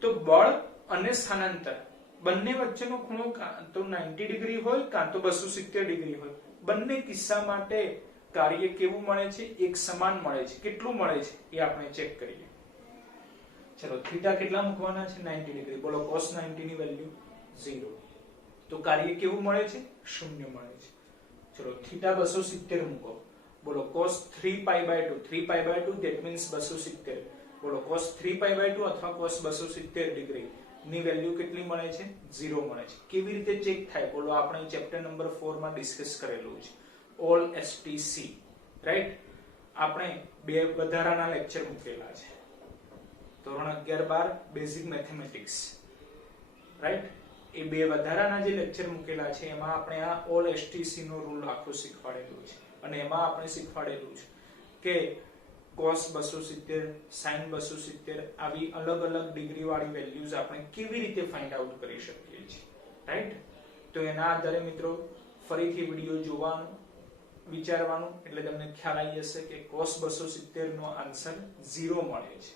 તો બળ અને સ્થાનાંતર બંને વચ્ચેનો ખૂણો કાં તો 90 ડિગ્રી હોય કાં તો 270 ડિગ્રી હોય. બંને કિસ્સા માટે કાર્ય કેવું મળે છે? એક સમાન મળે છે. કેટલું મળે છે એ આપણે ચેક કરીએ. ચલો થીટા કેટલા મૂકવાના છે? 90 ડિગ્રી. બોલો cos 90 ની વેલ્યુ 0. તો કાર્ય કેવું મળે છે? 0 મળે છે. ચલો થીટા 270 મૂકો. બોલો cos 3π/2, 3π/2 ધેટ મીન્સ 270. બોલો cos 3π/2 અથવા cos 270 ડિગ્રી ની વેલ્યુ કેટલી મળે છે? 0 મળે છે. કેવી રીતે ચેક થાય? બોલો આપણે ચેપ્ટર નંબર 4 માં ડિસ્કસ કરેલું છે, ઓલ STC, રાઈટ? આપણે બે વધારાના લેક્ચર મૂકેલા છે, ધોરણ 11-12 બેઝિક મેથેમેટિક્સ, રાઈટ? એ બે વધારાના જે લેક્ચર મૂકેલા છે એમાં આપણે આ ઓલ STC નો રૂલ આખો શીખવાડેલું છે, અને એમાં આપણે શીખવાડેલું છે કે cos 270, sin 270 આવી અલગ અલગ ડિગ્રી વાળી વેલ્યુઝ આપણે કેવી રીતે ફાઇન્ડ આઉટ કરી શકીએ છીએ, રાઈટ? તો એના આધારે મિત્રો ફરીથી વિડિયો જોવાનું, વિચારવાનું, એટલે તમને ખ્યાલ આવી જશે કે cos 270 નો આન્સર 0 મળે છે,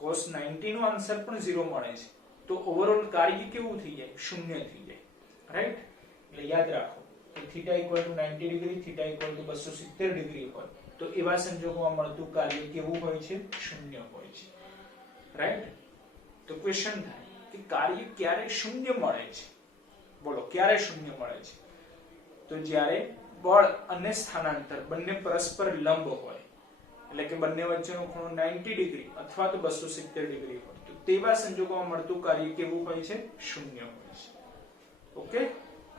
cos 90 નો આન્સર પણ 0 મળે છે. તો ઓવરઓલ કાર્ય કેવું થઈ જાય? શૂન્ય થઈ જાય, રાઈટ? એટલે યાદ રાખો કે θ = 90 ડિગ્રી, θ = 270 ડિગ્રી હોય તો એવા સંજોગોમાં મળતું કાર્ય કેવું હોય છે? શૂન્ય હોય છે, રાઈટ? તો ક્વેશ્ચન થાય કે કાર્ય ક્યારે શૂન્ય મળે છે? બોલો ક્યારે શૂન્ય મળે છે? તો જ્યારે બળ અને સ્થાનાંતર બંને પરસ્પર લંબ હોય, એટલે કે બંને વચ્ચેનો ખૂણો 90 ડિગ્રી અથવા તો 270 ડિગ્રી હોય, તો તેવા સંજોગોમાં મળતું કાર્ય કેવું હોય છે? શૂન્ય હોય છે. ઓકે?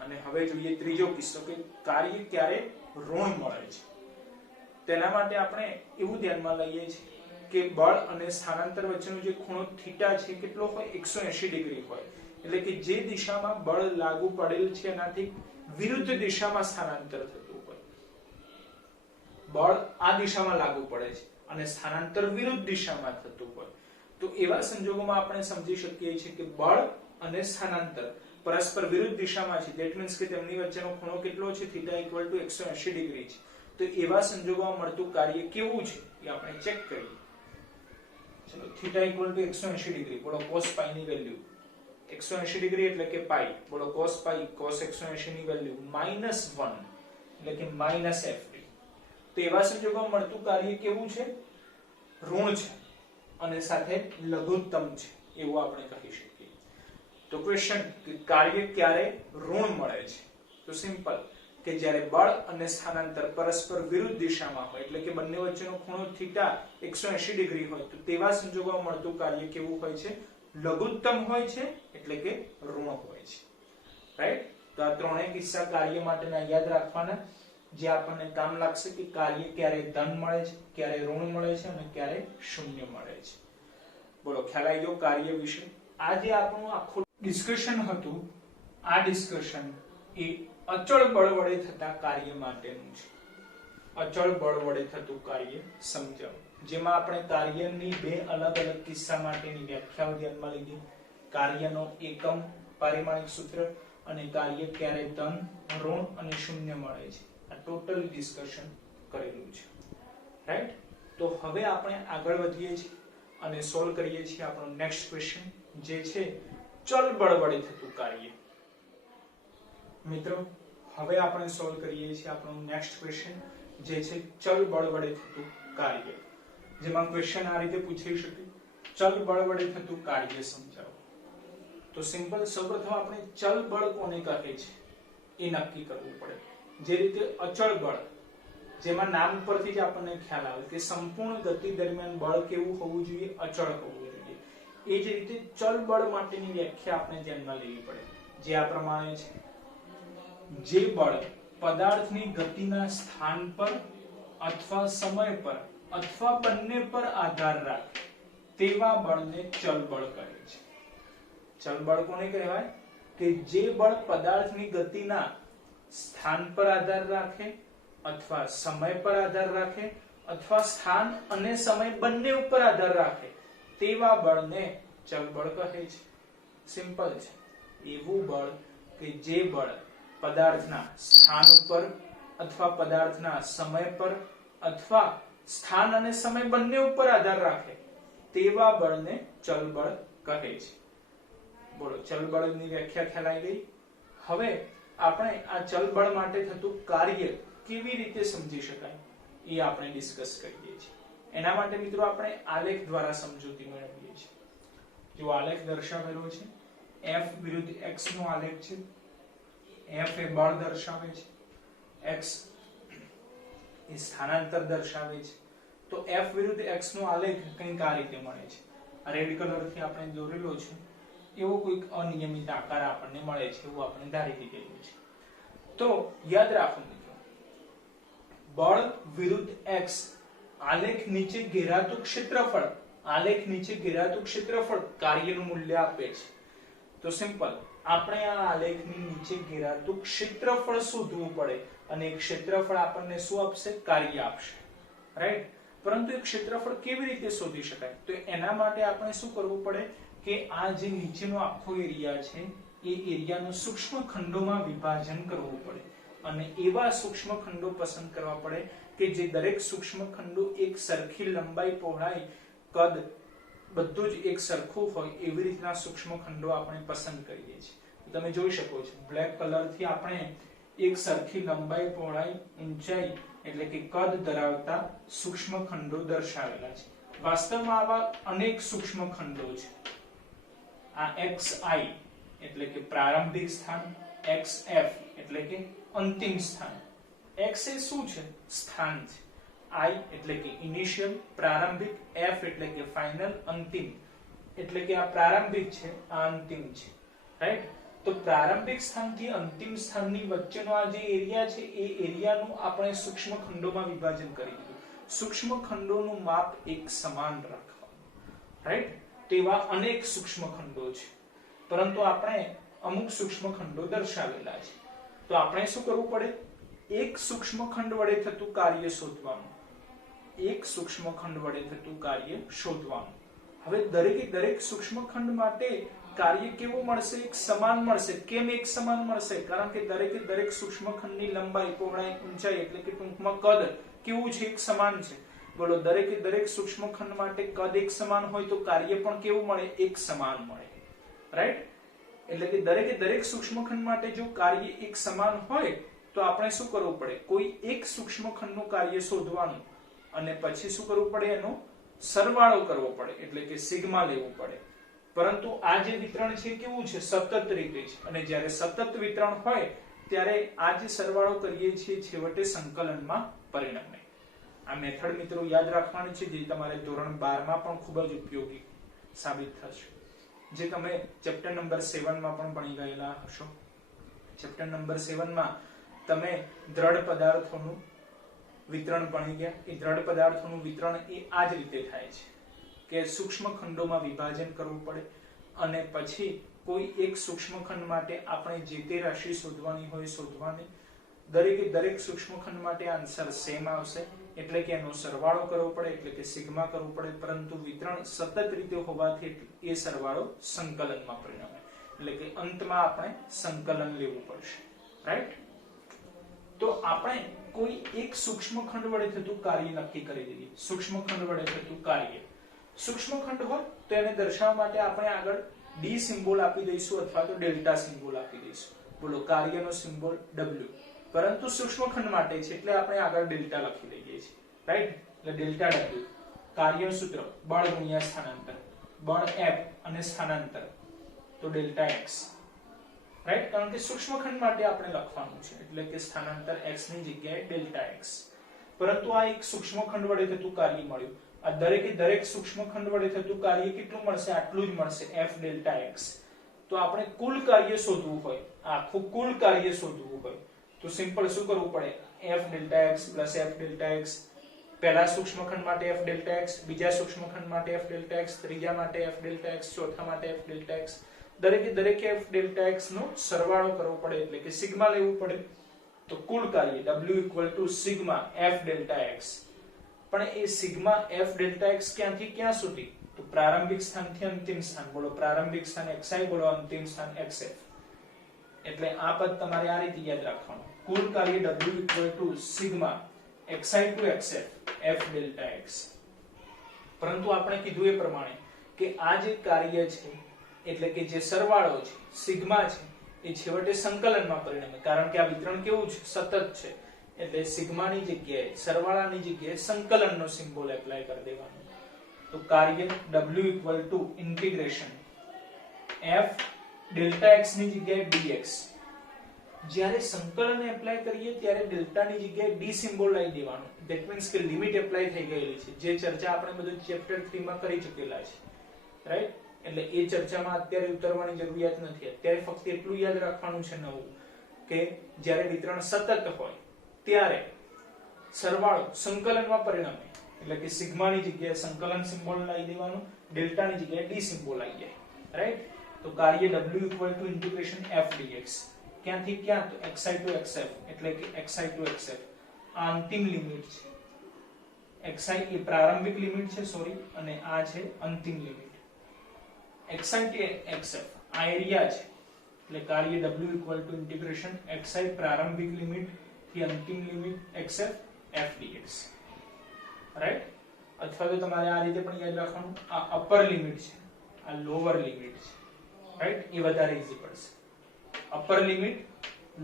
અને હવે જોઈએ ત્રીજો કિસ્સો કે કાર્ય ક્યારે ઋણ મળે છે. તેના માટે આપણે એવું ધ્યાનમાં લઈએ છીએ કે બળ અને સ્થાનાંતર વચ્ચેનો જે ખૂણો થીટા છે કેટલો હોય? 180 ડિગ્રી હોય, એટલે કે જે દિશામાં બળ લાગુ પડેલ છે એનાથી વિરુદ્ધ દિશામાં સ્થાનાંતર થતું હોય. બળ આ દિશામાં લાગુ પડે છે અને સ્થાનાંતર વિરુદ્ધ દિશામાં થતું હોય, તો એવા સંજોગોમાં આપણે સમજી શકીએ છીએ કે બળ અને સ્થાનાંતર પરસ્પર વિરુદ્ધ દિશામાં છે. ધેટ મીન્સ કે તેમની વચ્ચેનો ખૂણો કેટલો છે? θ = 180 ડિગ્રી છે. તો એવા સંજોગોમાં મળતું કાર્ય કેવું છે એ આપણે ચેક કરીએ. ચલો, θ = 180 ડિગ્રી, બોલો cos π ની વેલ્યુ 180 ડિગ્રી એટલે કે π, બોલો cos π, cos 180 ની વેલ્યુ -1 એટલે કે -FD. તો એવા સંજોગોમાં મળતું કાર્ય કેવું છે? ઋણ છે અને સાથે લઘુત્તમ છે એવું આપણે કહી શકીએ. તો ક્વેશ્ચન કે કાર્ય ક્યારે ઋણ મળે છે? તો સિમ્પલ કે જ્યારે બળ અને સ્થાનાંતર પરસ્પર વિરુદ્ધ દિશામાં હોય, એટલે કે બંને વચ્ચેનો ખૂણો θ 180 ડિગ્રી હોય, તો તેવા સંજોગોમાં મળતું કાર્ય કેવું હોય છે? લઘુત્તમ હોય છે, એટલે કે ઋણ હોય છે, રાઈટ? તો આ ત્રણેય કિસ્સા કાર્ય માટેના યાદ રાખવાના, જે આપણને કામ લાગશે કે કાર્ય ક્યારે ધન મળે છે, ક્યારે ઋણ મળે છે અને ક્યારે શૂન્ય મળે છે. બોલો ખ્યાલ આવી ગયો કાર્ય વિશે? આ જે આપણું આખું ડિસ્કશન હતું, આ ડિસ્કશન એ અચળ બળ વડે થતા કાર્ય માટેનું છે. અચળ બળ વડે થતું કાર્ય સમજાવો, જેમાં આપણે કાર્યની બે અલગ અલગ કિસ્સા માટેની વ્યાખ્યાઓ ધ્યાનમાં લીધી. કાર્યનો એકમ પારિમાણિક સૂત્ર અને કાર્ય ક્યારે ધન, ઋણ અને શૂન્ય મળે છે, આ ટોટલ ડિસ્કશન કરેલું છે, રાઈટ? તો હવે આપણે આગળ વધીએ છીએ અને સોલ્વ કરીએ છીએ આપણો નેક્સ્ટ ક્વેશ્ચન, જે છે ચલ બળ વડે થતું કાર્ય. મિત્રો હવે આપણે સોલ્વ કરીએ છીએ આપણો નેક્સ્ટ ક્વેશ્ચન, જે છે ચલ બળ વડે થતું કાર્ય. જેમાં ક્વેશ્ચન આ રીતે પૂછી શકે, ચલ બળ વડે થતું કાર્ય સમજાવો. તો સિમ્પલ, સૌપ્રથમ આપણે ચલ બળ કોને કહે છે એ નક્કી કરવું પડે. જે રીતે અચળ બળ, જેમાં નામ પરથી જ આપણને ખ્યાલ આવે કે સંપૂર્ણ ગતિ દરમિયાન બળ કેવું હોવું જોઈએ? અચળ હોવું જોઈએ. એ જ રીતે ચલ બળ માટેની વ્યાખ્યા આપણે ધ્યાનમાં લેવી પડે, જે આ પ્રમાણે છે: જે બળ પદાર્થની ગતિના સ્થાન પર અથવા સમય પર અથવા બંને પર આધાર રાખે તેવા બળને ચલ બળ કહે છે. ચલ બળ કોને કહેવાય? કે જે બળ પદાર્થની ગતિના સ્થાન પર આધાર રાખે અથવા સમય પર આધાર રાખે અથવા સ્થાન અને સમય બંને ઉપર આધાર રાખે તેવા બળને ચલ બળ કહે છે. સિમ્પલ છે. એવું બળ કે જે બળ પદાર્થના સ્થાન ઉપર અથવા પદાર્થના સમય પર અથવા સ્થાન અને સમય બંને ઉપર આધાર રાખે તેવા બળને ચલ બળ કહે છે. બોલો, ચલ બળની વ્યાખ્યા ખ્યાલ આવી ગઈ? હવે આપણે આ ચલ બળ માટે થતું કાર્ય કેવી રીતે સમજી શકાય એ આપણે ડિસ્કસ કરીએ છીએ. એના માટે મિત્રો આપણે આલેખ દ્વારા સમજૂતી મેળવીએ છીએ. જો આલેખ દર્શાવેલો છે, f વિરુદ્ધ x નો આલેખ છે. f એ બળ દર્શાવે છે, x એ સ્થાનાંતર દર્શાવે છે તો f વિરુદ્ધ x નો આલેખ કંઈક આ રીતે મળે છે. આ રેડ કલર થી આપણે દોરેલો છે એવો કોઈક અનિયમિત આકાર આપણને મળે છે એવું આપણે ધારી લીધેલું છે. તો યાદ રાખો મિત્રો, બળ વિરુદ્ધ x આલેખ નીચે ઘેરાતું ક્ષેત્રફળ, આલેખ નીચે ઘેરાતું ક્ષેત્રફળ કાર્યનું મૂલ્ય આપે છે. તો સિમ્પલ, આપણે આ આલેખની નીચે ઘેરાતું ક્ષેત્રફળ શોધવું પડે અને એ ક્ષેત્રફળ આપણને શું આપશે? કાર્ય આપશે, રાઈટ? પરંતુ એ ક્ષેત્રફળ કેવી રીતે શોધી શકાય? તો એના માટે આપણે શું કરવું પડે કે આ જે નીચેનો આખો એરિયા છે એ એરિયાનું સૂક્ષ્મ ખંડોમાં વિભાજન કરવું પડે અને એવા સૂક્ષ્મ ખંડો પસંદ કરવા પડે કે જે દરેક સૂક્ષ્મ ખંડો એક સરખી લંબાઈ, પહોળાઈ, કદ બધું જ એક સરખું હોય એવી રીતના સૂક્ષ્મ ખંડો આપણે પસંદ કરીએ છીએ. તમે જોઈ શકો છો બ્લેક કલર થી આપણે એક સરખી લંબાઈ, પહોળાઈ, ઊંચાઈ એટલે કે કદ ધરાવતા સૂક્ષ્મ ખંડો દર્શાવેલા છે. વાસ્તવમાં આવા અનેક સૂક્ષ્મ ખંડો છે. આ xi એટલે કે પ્રારંભિક સ્થાન, xf એટલે કે અંતિમ સ્થાન. x એ શું છે? સ્થાન છે. I એટલે કે ઇનિશિયલ, પ્રારંભિક, f એટલે કે ફાઇનલ, અંતિમ એટલે કે આ પ્રારંભિક છે, આ અંતિમ છે, રાઈટ? તો પ્રારંભિક સ્થાનથી અંતિમ સ્થાનની વચ્ચેનો આ જે એરિયા છે એ એરિયાનું આપણે સૂક્ષ્મ ખંડોમાં વિભાજન કરી દીધું. સૂક્ષ્મ ખંડોનું માપ એક સમાન રાખવાનું, રાઈટ? તેવા અનેક સૂક્ષ્મ ખંડો છે, પરંતુ આપણે અમુક સૂક્ષ્મ ખંડો દર્શાવેલા છે. તો આપણે શું કરવું પડે? એક સૂક્ષ્મ ખંડ વડે થતું કાર્ય શોધવાનું. એક સૂક્ષ્મ ખંડ વડે થતું કાર્ય શોધવાનું. હવે દરેકે દરેક સૂક્ષ્મ ખંડ માટે કાર્ય કેવું મળશે? એક સમાન મળશે. કેમ એક સમાન મળશે? કારણ કે દરેકે દરેક સૂક્ષ્મ ખંડની લંબાઈ, પહોળાઈ, ઊંચાઈ એટલે કે ટૂંકમાં કદ કેવું છે? એક સમાન છે. બોલો, દરેકે દરેક સૂક્ષ્મ ખંડ માટે કદ એક સમાન હોય તો કાર્ય પણ કેવું મળે? એક સમાન મળે, રાઈટ? એટલે કે દરેકે દરેક સૂક્ષ્મ ખંડ માટે જો કાર્ય એક સમાન હોય તો આપણે શું કરવું પડે? કોઈ એક સૂક્ષ્મ ખંડનું કાર્ય શોધવાનું અને પછી શું કરવું પડે? એનો સરવાળો કરવો પડે એટલે કે સિગ્મા લેવું પડે. પરંતુ આ જે વિતરણ છે કેવું છે? સતત રીતે છે. અને જ્યારે સતત વિતરણ હોય ત્યારે આ જે સરવાળો કરીએ છીએ છેવટે સંકલનમાં પરિણમે. આ મેથડ મિત્રો યાદ રાખવાની છે, જે તમારે ધોરણ 12 માં પણ ખૂબ જ ઉપયોગી સાબિત થશે, જે તમે ચેપ્ટર નંબર 7 માં પણ ભણી ગયેલા હશો. ચેપ્ટર નંબર 7 માં તમે દ્રઢ પદાર્થોનું વિતરણ ભણી ગયા. એ દ્રઢ પદાર્થોનું વિતરણ એ આ જ રીતે થાય છે કે સૂક્ષ્મ ખંડોમાં વિભાજન કરવું પડે અને પછી કોઈ એક સૂક્ષ્મ ખંડ માટે આપણે જે તે રાશિ શોધવાની હોય શોધવાની. દરેકે દરેક સૂક્ષ્મ ખંડ માટે આન્સર સેમ આવશે એટલે કે એનો સરવાળો કરવો પડે એટલે કે સિગ્મા કરવું પડે. પરંતુ વિતરણ સતત રીતે હોવાથી એ સરવાળો સંકલનમાં પરિણમે એટલે કે અંતમાં આપણે સંકલન લેવું પડશે, રાઈટ? તો આપણે કોઈ એક સૂક્ષ્મ ખંડ વડે થતું કાર્ય નક્કી કરી દીધી. સૂક્ષ્મ ખંડ વડે થતું કાર્ય. સૂક્ષ્મ ખંડ હોય તો એને દર્શાવવા માટે આપણે આગળ ડી સિમ્બોલ આપી દઈશું અથવા તો ડેલ્ટા સિમ્બોલ આપી દઈશું. બોલો, કાર્યનો સિમ્બોલ W. પરંતુ સૂક્ષ્મ ખંડ માટે છે એટલે આપણે આગળ ડેલ્ટા લખી દઈએ છીએ, રાઈટ? એટલે ડેલ્ટા W. કાર્ય સૂત્ર બળ ગુણ્યા સ્થાનાંતર. બળ F અને સ્થાનાંતર તો ડેલ્ટા x, રાઈટ? કારણ કે સૂક્ષ્મ ખંડ માટે આપણે લખવાનું છે એટલે કે સ્થાનાંતર x ની જગ્યાએ ડેલ્ટા x. પરંતુ આ એક સૂક્ષ્મ ખંડ વડે થતું કાર્ય મળ્યું. આ દરેકે દરેક સૂક્ષ્મ ખંડ વડે થતું કાર્ય કેટલું મળશે? આટલું જ મળશે, f ડેલ્ટા x. તો આપણે કુલ કાર્ય શોધવું હોય, આખું કુલ કાર્ય શોધવું હોય તો સિમ્પલ શું કરવું પડે? f delta x plus f delta x. પહેલા સૂક્ષ્મ ખંડ માટે f ડેલ્ટા x, બીજા સૂક્ષ્મ ખંડ માટે f ડેલ્ટા x, ત્રીજા માટે f ડેલ્ટા x, ચોથા માટે f ડેલ્ટા x. દરેકે દરેક f ડેલ્ટા x નો સરવાળો કરવો પડે એટલે કે સિગ્મા લેવું પડે. તો કુલ કાર્ય W sigma f delta x. પણ એ સિગ્મા f ડેલ્ટા x ક્યાંથી ક્યાં સુધી? તો પ્રારંભિક સ્થાનથી અંતિમ સ્થાન. બોલો, પ્રારંભિક સ્થાન xi, બોલો અંતિમ સ્થાન xf. એટલે આ પદ તમારે આ રીતે યાદ રાખવાનું. કુલ કાર્ય W sigma xi to xf f delta x. પરંતુ આપણે કીધું એ પ્રમાણે કે આ જે કાર્ય છે એટલે કે જે સરવાળો છે, સિગ્મા છે, એ છેવટે સંકલનમાં પરિણમે. કારણ કે આ વિતરણ કેવું છે? સતત છે. એટલે સિગ્માની જગ્યાએ, સરવાળાની જગ્યાએ સંકલનનો સિમ્બોલ એપ્લાય કરી દેવાનો. તો કાર્ય W integration f delta x ની જગ્યાએ dx. જ્યારે સંકલન એપ્લાય કરીએ ત્યારે ડેલ્ટાની જગ્યાએ ડી સિમ્બોલ લાવી દેવાનું. ધેટ મીન્સ કે લિમિટ એપ્લાય થઈ ગયેલી છે, જે ચર્ચા આપણે બધું ચેપ્ટર 3 માં કરી ચૂકેલા છે, રાઈટ? એટલે એ ચર્ચામાં અત્યારે ઉતરવાની જરૂરિયાત નથી. અત્યારે ફક્ત એટલું યાદ રાખવાનું છે નવું કે જ્યારે વિતરણ સતત હોય ત્યારે સરવાળો સંકલનમાં પરિણમે, એટલે કે સિગ્માની જગ્યાએ સંકલન સિમ્બોલ લાવી દેવાનું, ડેલ્ટાની જગ્યાએ ડી સિમ્બોલ આવી જાય, રાઈટ? તો કાર્ય w ઇન્ટિગ્રેશન f dx ક્યાંથી ક્યાં? તો xi to xf, એટલે કે xi to xf આ અંતિમ લિમિટ છે. xi એ પ્રારંભિક લિમિટ છે, સોરી, અને આ છે અંતિમ લિમિટ. xi to xf આ એરિયા છે, એટલે કાર્ય w ઇન્ટિગ્રેશન xi પ્રારંભિક લિમિટ થી અંતિમ limit xf f dx, right? અથવા તો તમારે આ રીતે પણ યાદ રાખવાનું, આ અપર લિમિટ છે, આ લોઅર લિમિટ છે, રાઈટ? એ વધારે ઈઝી પડશે. Upper limit,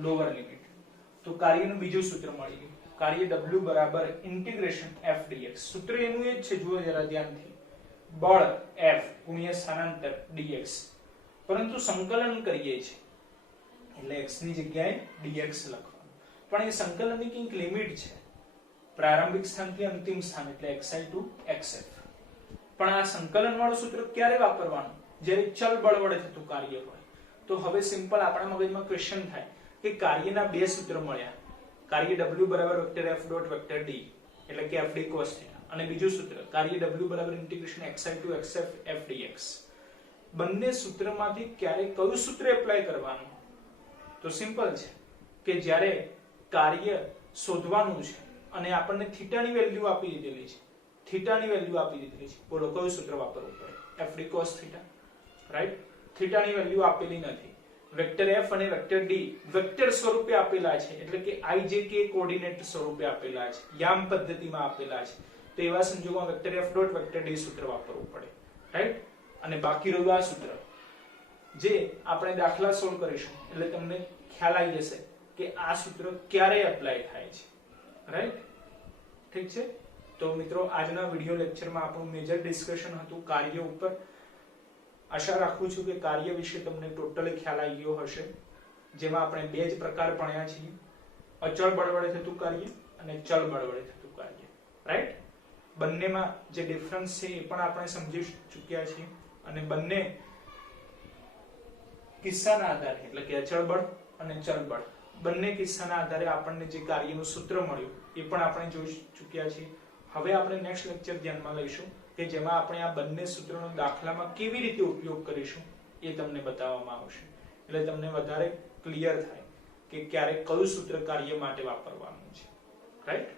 lower limit. તો કાર્યનું બીજું સૂત્ર મળી ગયું. કાર્ય w બરાબર ઇન્ટિગ્રેશન f dx. સૂત્ર એનું એ જ છે, જુઓ જરા ધ્યાનથી. બળ f ગુણ્યા સ્થાનાંતર dx, પરંતુ સંકલન કરીએ છીએ એટલે x ની જગ્યાએ dx લખવાનું. પણ એ સંકલનની કંઈક લિમિટ છે, પ્રારંભિક સ્થાનથી અંતિમ સ્થાન, એટલે xi to xf. પણ આ સંકલન વાળું સૂત્ર ક્યારે વાપરવાનું? જ્યારે ચલ બળ વડે થતું કાર્ય હોય. તો હવે સિમ્પલ આપણા મગજમાં ક્વેશ્ચન થાય કે કાર્યના બે સૂત્ર મળ્યા, કાર્ય w બરાબર vector f dot vector d, એટલે કે f d cos θ, અને બીજું સૂત્ર કાર્ય w બરાબર integration xi to xf f dx. બંને સૂત્રમાંથી ક્યારે કયું સૂત્ર એપ્લાય કરવાનું? તો સિમ્પલ છે કે જ્યારે કાર્ય શોધવાનું છે અને આપણને થીટાની વેલ્યુ આપી દીધેલી છે, થીટાની વેલ્યુ આપી દીધેલી છે, બોલો કયું સૂત્ર વાપરવું પડે? f d cos θ, right? થીટાની વેલ્યુ આપેલી નથી. વેક્ટર f અને વેક્ટર d વેક્ટર સ્વરૂપે આપેલા છે, એટલે કે ijk કોઓર્ડિનેટ સ્વરૂપે આપેલા છે, યામ પદ્ધતિમાં આપેલા છે. તો એવા સંજોગોમાં vector f dot vector d સૂત્ર વાપરવું પડે, રાઈટ? અને બાકી રહ્યું આ સૂત્ર, જે આપણે દાખલા સોલ્વ કરીશું એટલે તમને ખ્યાલ આવી જશે કે આ સૂત્ર ક્યારે એપ્લાય થાય છે, રાઈટ? ઠીક છે. તો મિત્રો આજના વિડિયો લેક્ચરમાં આપણું મેજર ડિસ્કશન હતું કાર્ય ઉપર. આશા રાખું છું કે કાર્ય વિશે તમને ટોટલી ખ્યાલ આવી ગયો હશે, જેમાં આપણે બે જ પ્રકાર ભણ્યા છીએ, અચળ બળ વડે થતું કાર્ય અને ચલ બળ વડે થતું કાર્ય, રાઈટ? બંનેમાં જે ડિફરન્સ છે એ પણ આપણે સમજી ચૂક્યા છીએ, અને બંને કિસ્સાના આધારે, એટલે કે અચળ બળ અને ચલ બળ, બંને કિસ્સાના આધારે આપણને જે કાર્યનું સૂત્ર મળ્યું એ પણ આપણે જોઈ ચૂક્યા છીએ. હવે આપણે નેક્સ્ટ લેક્ચર ધ્યાનમાં લઈશું કે જેમાં આપણે આ બંને સૂત્રોનો દાખલામાં કેવી રીતે ઉપયોગ કરીશું એ તમને બતાવવામાં આવશે, એટલે તમને વધારે ક્લિયર થાય કે ક્યારે કયું સૂત્ર કાર્ય માટે વાપરવાનું છે, રાઈટ?